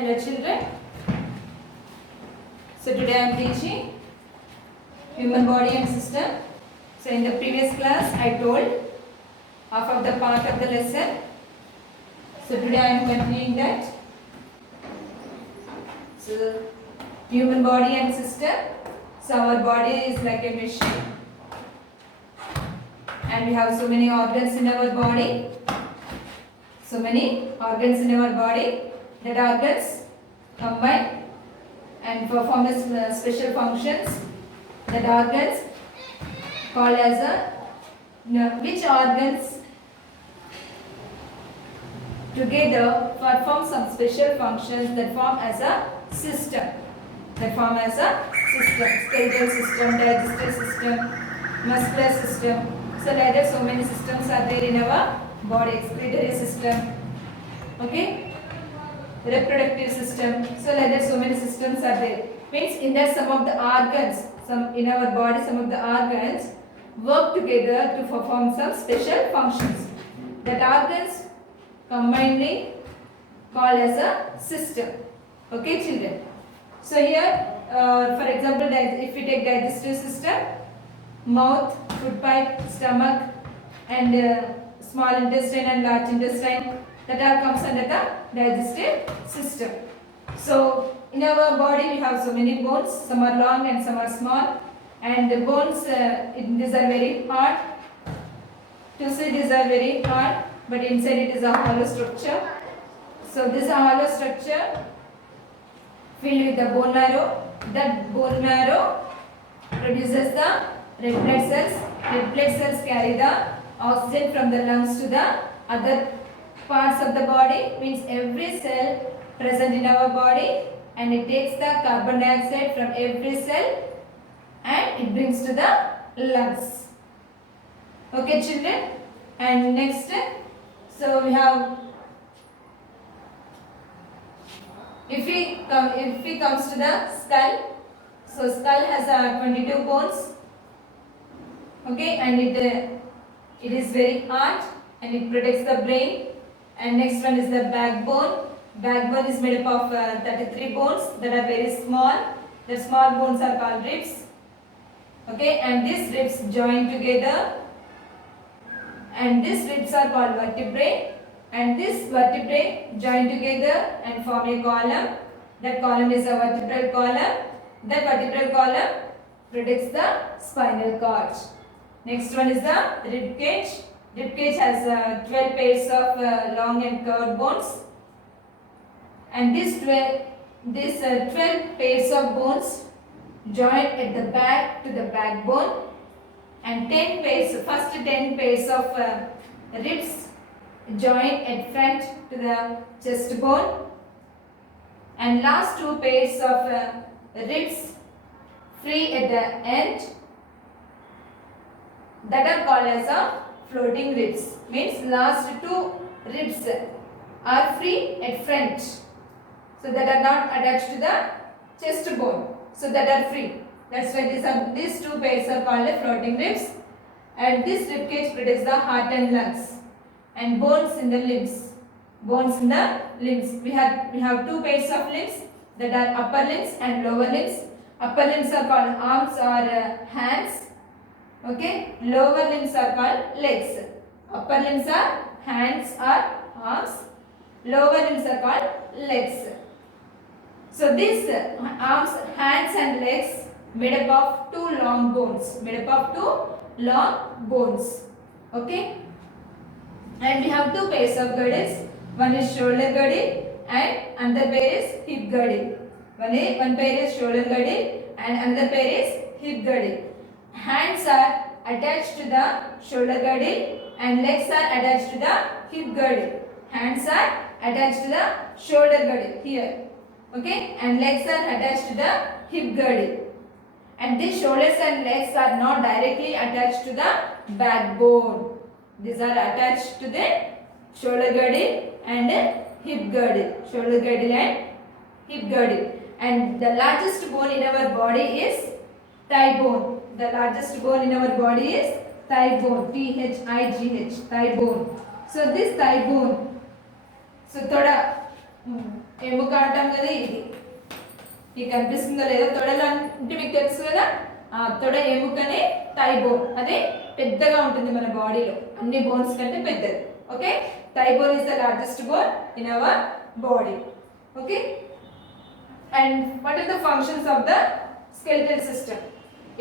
Hello children. So today I am teaching human body and system. So in the previous class I told half of the part of the lesson. So today I am continuing that. So human body and system. So our body is like a machine and we have so many organs in our body. So many organs in our body. That organs combine and perform special functions. That organs called as a which organs together perform some special functions that form as a system. Skeletal system, digestive system, muscular system. So like that so many systems are there in our body. Excretory system. Okay. Reproductive system. So like that so many systems are there. Means in that some of the organs, in our body some of the organs work together to perform some special functions. That organs combinedly called as a system. Okay children. So here for example if we take digestive system, mouth, food pipe, stomach and small intestine and large intestine, that all comes under the digestive system. So in our body we have so many bones, some are long and some are small, and the bones these are very hard. To see these are very hard, but inside it is a hollow structure. So this is a hollow structure filled with the bone marrow. That bone marrow produces the red blood cells. Red blood cells carry the oxygen from the lungs to the other parts of the body. Means every cell present in our body, and it takes the carbon dioxide from every cell and it brings to the lungs. Okay children. And next, so we have, if we comes to the skull. So skull has 22 bones. Okay, and it is very hard and it protects the brain. And next one is the backbone. Backbone is made up of 33 bones that are very small. The small bones are called ribs. Okay, and these ribs join together, and these ribs are called vertebrae. And this vertebrae join together and form a column. That column is a vertebral column. That vertebral column protects the spinal cord. Next one is the rib cage. Rib cage has 12 pairs of long and curved bones. And these 12 pairs of bones join at the back to the backbone, and 10 pairs of ribs join at front to the chest bone, and last 2 pairs of ribs free at the end, that are called as a floating ribs. Means last 2 ribs are free at front, so that are not attached to the chest bone, so that are free. That's why these 2 pairs are called as floating ribs. And this rib cage protects the heart and lungs. And bones in the limbs. Bones in the limbs. We have 2 pairs of limbs, that are upper limbs and lower limbs. Upper limbs are called arms or hands. Okay. Lower limbs are called legs. Upper limbs are hands or arms. Lower limbs are called legs. So these arms, hands and legs made up of 2 long bones. Okay. And we have 2 pairs of girdles. One is shoulder girdle and another pair is hip girdle. One pair is shoulder girdle and another pair is hip girdle. Hands are attached to the shoulder girdle and legs are attached to the hip girdle. Hands are attached to the shoulder girdle here. Okay, and legs are attached to the hip girdle. And these shoulders and legs are not directly attached to the backbone. These are attached to the shoulder girdle and hip girdle. Shoulder girdle and hip girdle. And the largest bone in our body is thigh bone. The largest bone in our body is thigh bone. Thigh bone. So this thigh bone. So thoda ఎముక అంటాం కదా ఇది. మీకు కనిపిస్తుందో లేదా? తొడలు అంటే మీకు తెలుసు కదా, ఆ తొడ ఎముకనే థై బోన్. అదే పెద్దగా ఉంటుంది మన బాడీలో, అన్ని బోన్స్ కంటే పెద్దది. Okay, thigh bone is the largest bone in our body. Okay, and what are the functions of the skeletal system?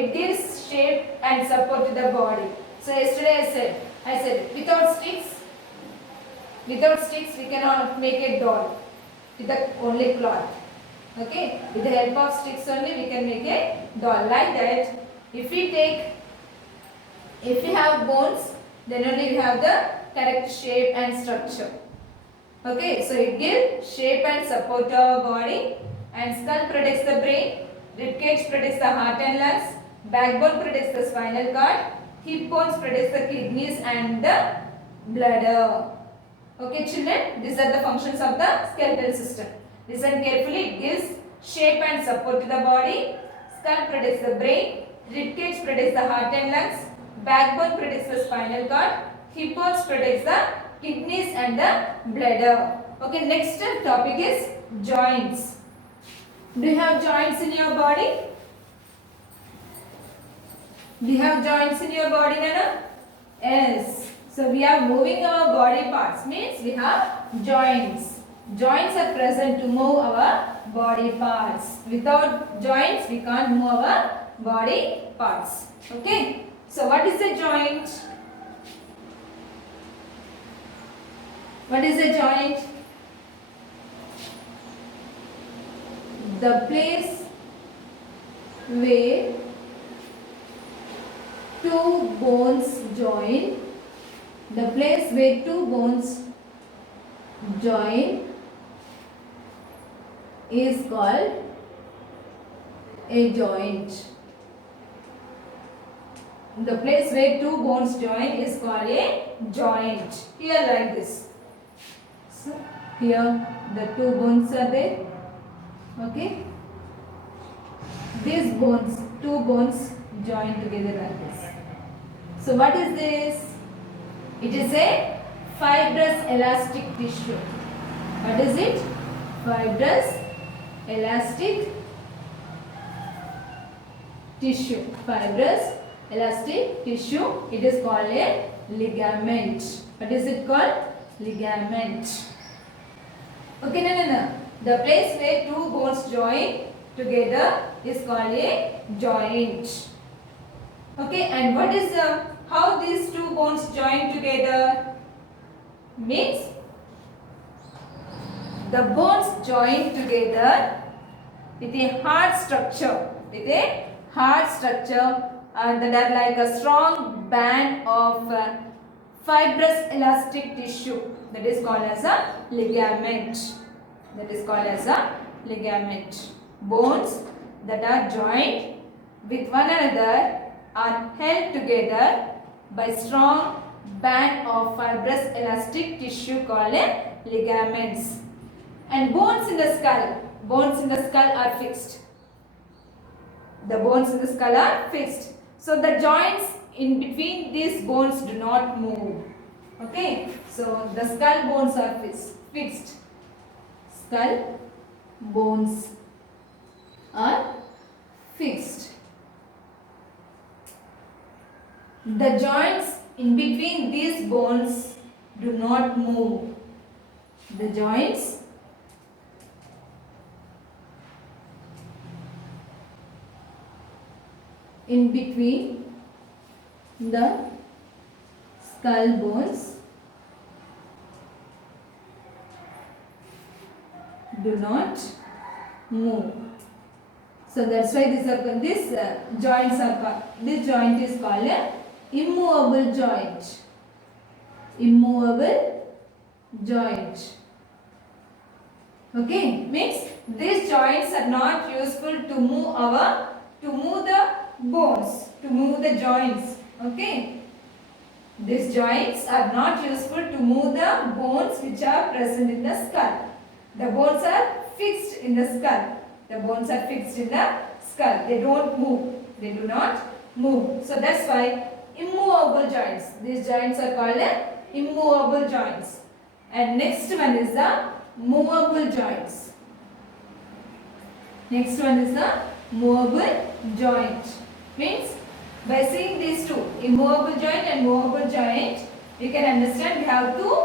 It gives shape and support to the body. So yesterday I said without sticks we cannot make a doll with the only cloth. Okay, with the help of sticks only we can make a doll. Like that, if we have bones, then only we have the correct shape and structure. Okay, so it gives shape and support to our body. And skull protects the brain, rib cage protects the heart and lungs, backbone protects the spinal cord, hip bones protects the kidneys and the bladder. Okay children, these are the functions of the skeletal system. Listen carefully. It gives shape and support to the body. Skull protects the brain, rib cage protects the heart and lungs, backbone protects the spinal cord, hip bones protects the kidneys and the bladder. Okay, next topic is joints. Do you have joints in your body? Do you have joints in your body, Nana? Yes. So we are moving our body parts, means we have joints. Joints are present to move our body parts. Without joints, we can't move our body parts. Okay. So what is a joint? What is a joint? The place where two bones join. The place where two bones join is called a joint. The place where two bones join is called a joint. Here like this. So here the two bones are there. Okay, these bones, two bones join together like this. So what is this? It is a fibrous elastic tissue. What is it? Fibrous elastic tissue. Fibrous elastic tissue. It is called a ligament. What is it called? Ligament. Okay, no. The place where two bones join together is called a joint. Okay, and what is how these two bones join together? Means the bones join together with a hard structure. With a hard structure that are like a strong band of fibrous elastic tissue. That is called as a ligament. That is called as a ligament. Bones that are joined with one another are held together by strong band of fibrous elastic tissue called ligaments. And bones in the skull are fixed. The bones in the skull are fixed. So the joints in between these bones do not move. Okay, so the skull bones are fixed. Skull bones are fixed. The joints in between these bones do not move. The joints in between the skull bones do not move. So that's why this joints are called. This joint is called a immovable joint. Immovable joint. Okay, means these joints are not useful to move the bones, to move the joints. Okay, these joints are not useful to move the bones which are present in the skull. The bones are fixed in the skull. The bones are fixed in the skull. They don't move. They do not move. So that's why immovable joints. These joints are called immovable joints. And next one is the movable joints. Next one is the movable joint. Means by seeing these two, immovable joint and movable joint, you can understand we have two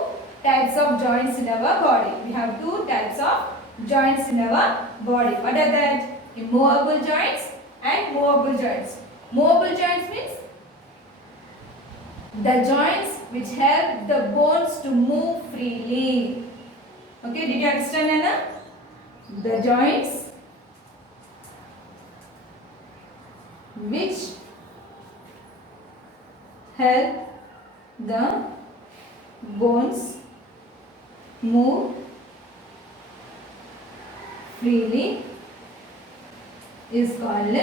types of joints in our body. We have two types of joints in our body. What are that? Immovable joints and movable joints. Movable joints means the joints which help the bones to move freely. Okay, did you understand, Anna? The joints which help the bones move freely is called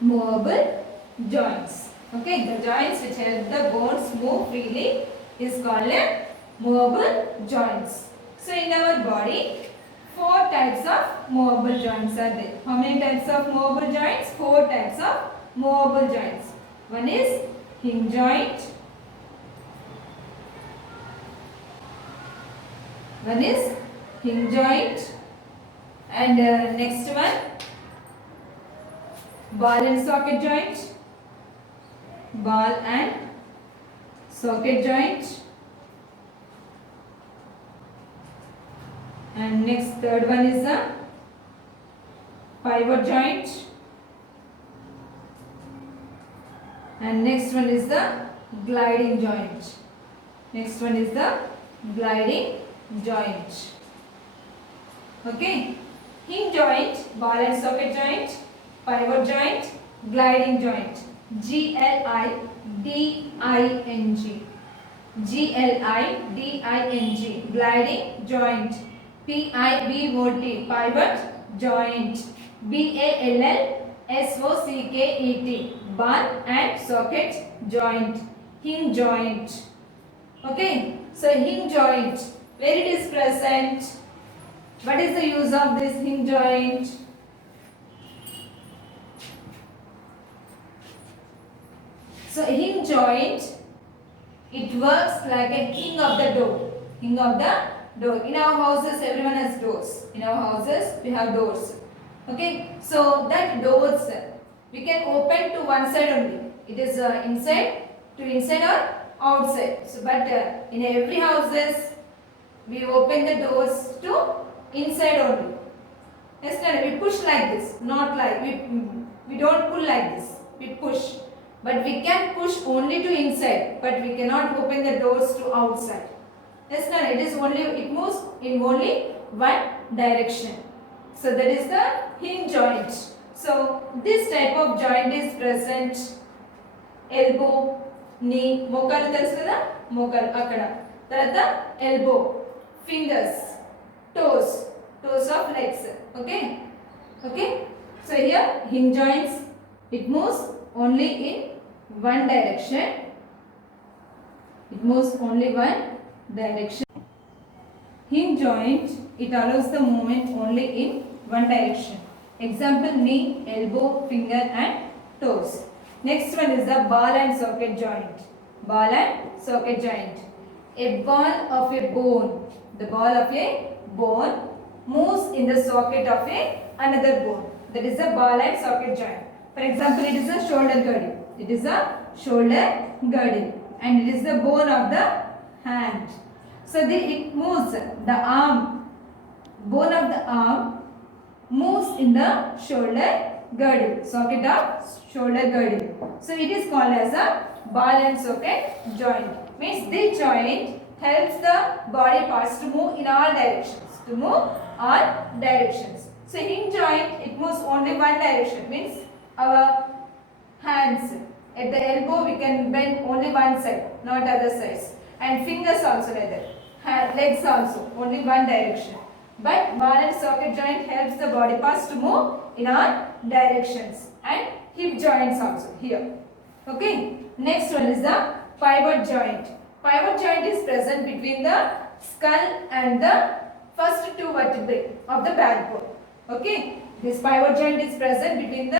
movable joints. Okay, the joints which help the bones move freely is called movable joints. So in our body, 4 types of movable joints are there. How many types of movable joints? 4 types of movable joints. One is hinge joint. One is hinge joint. And next one, ball and socket joint. Ball and socket joint. And next, third one is the pivot joint. And next one is the gliding joint. Next one is the gliding joint. Okay. Hinge joint, ball and socket joint, pivot joint, gliding joint. G-L-I-D-I-N-G. G-L-I-D-I-N-G. Gliding joint. P-I-V-O-T. Pivot joint. B-A-L-L-S-O-C-K-E-T. Ball and socket joint. Hinge joint. Okay. So hinge joint, where it is present? What is the use of this hinge joint? So hinge joint, it works like a hinge of the door. Hinge of the door. In our houses, everyone has doors. In our houses, we have doors. Okay. So that doors we can open to one side only. It is inside to inside or outside. So, but in every houses, we open the doors to inside only. Yes, we push like this, not like we don't pull like this. We push, but we can push only to inside, but we cannot open the doors to outside. Yes, it is only it moves in only one direction. So that is the hinge joint. So this type of joint is present. Elbow, knee, mokalu telusu kada, mokalu akkada. Tarata elbow, fingers, toes of legs. Okay. So here hinge joints, it moves only in one direction. It moves only one direction. Hinge joint, it allows the movement only in one direction. Example, knee, elbow, finger and toes. Next one is the ball and socket joint. Ball and socket joint. A ball of a bone. The ball of a bone moves in the socket of another bone. That is a ball and socket joint. For example, it is a shoulder girdle. It is a shoulder girdle. And it is the bone of the hand. So it moves the arm. Bone of the arm moves in the shoulder girdle. Socket of shoulder girdle. So it is called as a ball and socket joint. Means this joint helps the body parts to move in all directions. To move all directions. So hinge joint, it moves only one direction. Means our hands at the elbow we can bend only one side, not other sides. And fingers also like that. Legs also only one direction. But ball and socket joint helps the body parts to move in all directions. And hip joints also here. Okay. Next one is the pivot joint. Pivot joint is present between the skull and the first two vertebrae of the backbone. Okay. This pivot joint is present between the